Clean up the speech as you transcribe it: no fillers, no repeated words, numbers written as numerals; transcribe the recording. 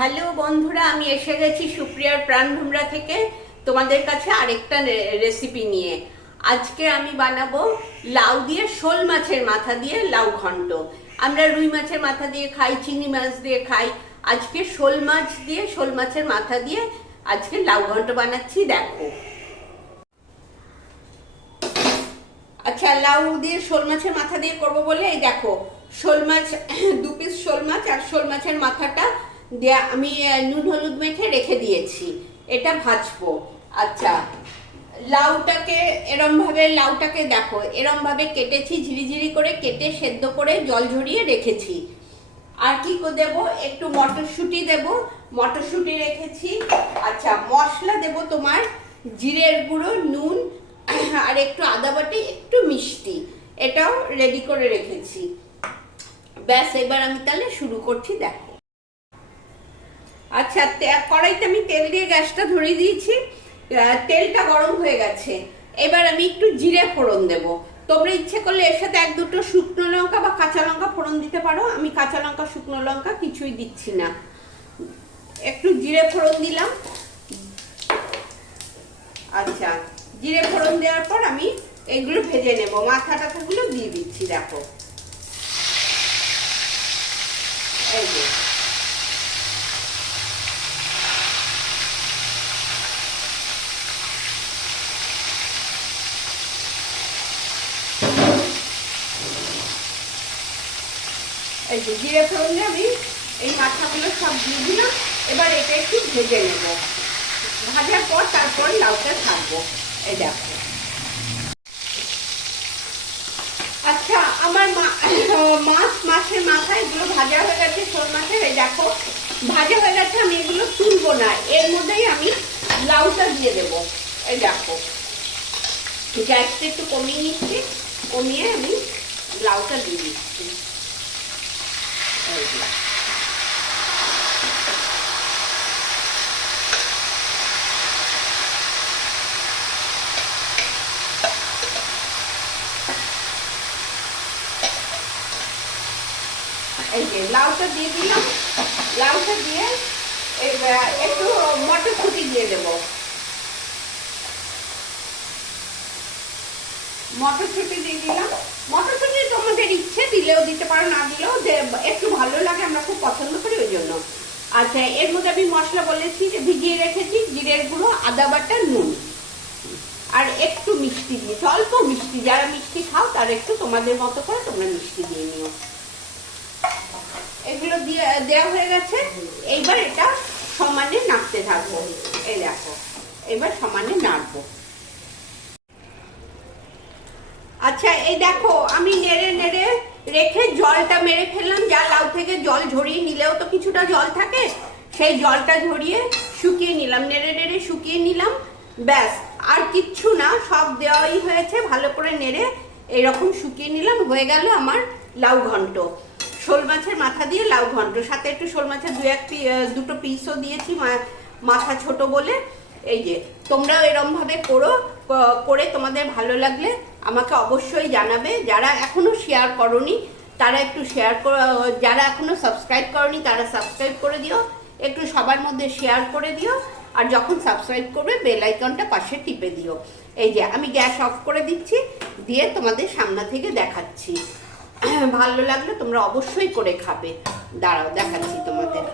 Hello বন্ধুরা, আমি এসে গেছি সুপ্রিয়ার প্রাণভোমরা থেকে তোমাদের কাছে আরেকটা রেসিপি নিয়ে। আজকে আমি বানাবো লাউ দিয়ে শোল মাছের মাথা দিয়ে লাউ ঘন্ট। আমরা রুই মাছের মাথা দিয়ে খাই, চিংড়ি মাছ দিয়ে খাই। আজকে শোল মাছ দিয়ে, শোল মাছের মাথা দিয়ে আজকে লাউ ঘন্ট বানাচ্ছি, দেখো। আচ্ছা, লাউ দিয়ে শোল মাছের মাথা দিয়ে করবো বলে এই দেখো, শোল মাছ 2 পিস শোল মাছ আর শোল মাছের মাথাটা দিয়ে আমি নুন হলুদ মেখে রেখে দিয়েছি, এটা ভাজবো। আচ্ছা, লাউটাকে দেখো এরম ভাবে কেটেছি, ঝিরিঝিরি করে কেটে সেদ্ধ করে জল ঝরিয়ে রেখেছি। আর কি দেব, একটু মটরশুঁটি দেব, মটরশুঁটি রেখেছি। আচ্ছা, মশলা দেব তোমার জিরের গুঁড়ো, নুন আর একটু আদা বাটি, একটু মিষ্টি, এটাও রেডি করে রেখেছি। ব্যাস, এবার আমি তাহলে শুরু করছি, দেখো। আচ্ছা, কড়াইতে আমি তেল দিয়ে গ্যাসটা ধরিয়ে দিয়েছি, তেলটা গরম হয়ে গেছে। এবার আমি একটু জিরে ফোড়ন দেব। তোমরা ইচ্ছে করলে এর সাথে 1-2 শুকনো লঙ্কা বা কাঁচা লঙ্কা ফোড়ন দিতে পারো। আমি কাঁচা লঙ্কা, শুকনো লঙ্কা কিছুই দিচ্ছি না। একটু জিরে ফোড়ন দিলাম। আচ্ছা, জিরে ফোড়ন দেওয়ার পর আমি এইগুলো ভেজে নেব। মাথা টাথাগুলো দিয়ে দিচ্ছি, দেখো। এই যে জিরে ফোড়ন দিয়ে আমি এই মাথাগুলো সব দিয়ে দিলাম। এবার এটা একটু ভেজে নেব। ভাজার পর তারপর লাউটা ছাড়বো, এই দেখো। আচ্ছা, আমার মাছের মাথা এগুলো ভাজা হয়ে গেছে, শোল মাছের, এই দেখো ভাজা হয়ে গেছে। আমি এগুলো তুলবো না, এর মধ্যেই আমি লাউটা দিয়ে দেবো। এই দেখো, গ্যাসটা একটু কমিয়ে নিচ্ছি, কমিয়ে আমি লাউটা দিয়ে দিচ্ছি। এই যে লাউটা দিয়ে দিলাম। লাউটা দিয়ে একটু মটরশুঁটি দিয়ে দেব। মটরশুঁটি দিয়ে দিলাম। মটরশুঁটি তোমাদের ইচ্ছে দিলেও দিতে পারো, না দিলেও, একটু ভালো লাগে, আমরা খুব পছন্দ করি ওই জন্য। আচ্ছা, এর মধ্যে আমি মশলা বলেছি যে ভিজিয়ে রেখেছি, জিরের গুঁড়ো, আদা বাটা, নুন আর একটু মিষ্টি দিয়েছি, অল্প মিষ্টি। যারা মিষ্টি খাও তারা একটু তোমাদের মতো করে তোমরা মিষ্টি দিয়ে নিও। এগুলো দিয়ে দেওয়া হয়ে গেছে। এইবার এটা সমানে নাড়তে থাকবো। এই দেখো, এবার সমানে নাড়বো। আচ্ছা, এই দেখো আমি নেড়ে নেড়ে রেখে জলটা মেরে ফেললাম। যা লাউ থেকে জল ঝরিয়ে নিলেও তো কিছুটা জল থাকে, সেই জলটা ঝরিয়ে শুকিয়ে নিলাম, নেড়ে নেড়ে শুকিয়ে নিলাম। ব্যাস, আর কিচ্ছু না, সব দেওয়াই হয়েছে। ভালো করে নেড়ে এরকম শুকিয়ে নিলাম, হয়ে গেল আমার লাউ ঘন্ট। শোল মাছের মাথা দিয়ে লাউ ঘন্ট, সাথে একটু শোল মাছের 2 পিসও দিয়েছি, মাথা ছোট বলে। এই যে তোমরাও এরম ভাবে করে তোমাদের ভালো লাগলে আমাকে অবশ্যই জানাবে। যারা এখনো শেয়ার করনি তারা একটু শেয়ার করো, যারা এখনো সাবস্ক্রাইব করনি তারা সাবস্ক্রাইব করে দিও, একটু সবার মধ্যে শেয়ার করে দিও। আর যখন সাবস্ক্রাইব করবে বেল আইকনটা পাশে টিপে দিও। এই যে আমি গ্যাস অফ করে দিচ্ছি, দিয়ে তোমাদের সামনে থেকে দেখাচ্ছি। ভালো লাগলে তোমরা অবশ্যই করে খাবে। দাঁড়াও, দেখাচ্ছি তোমাদের।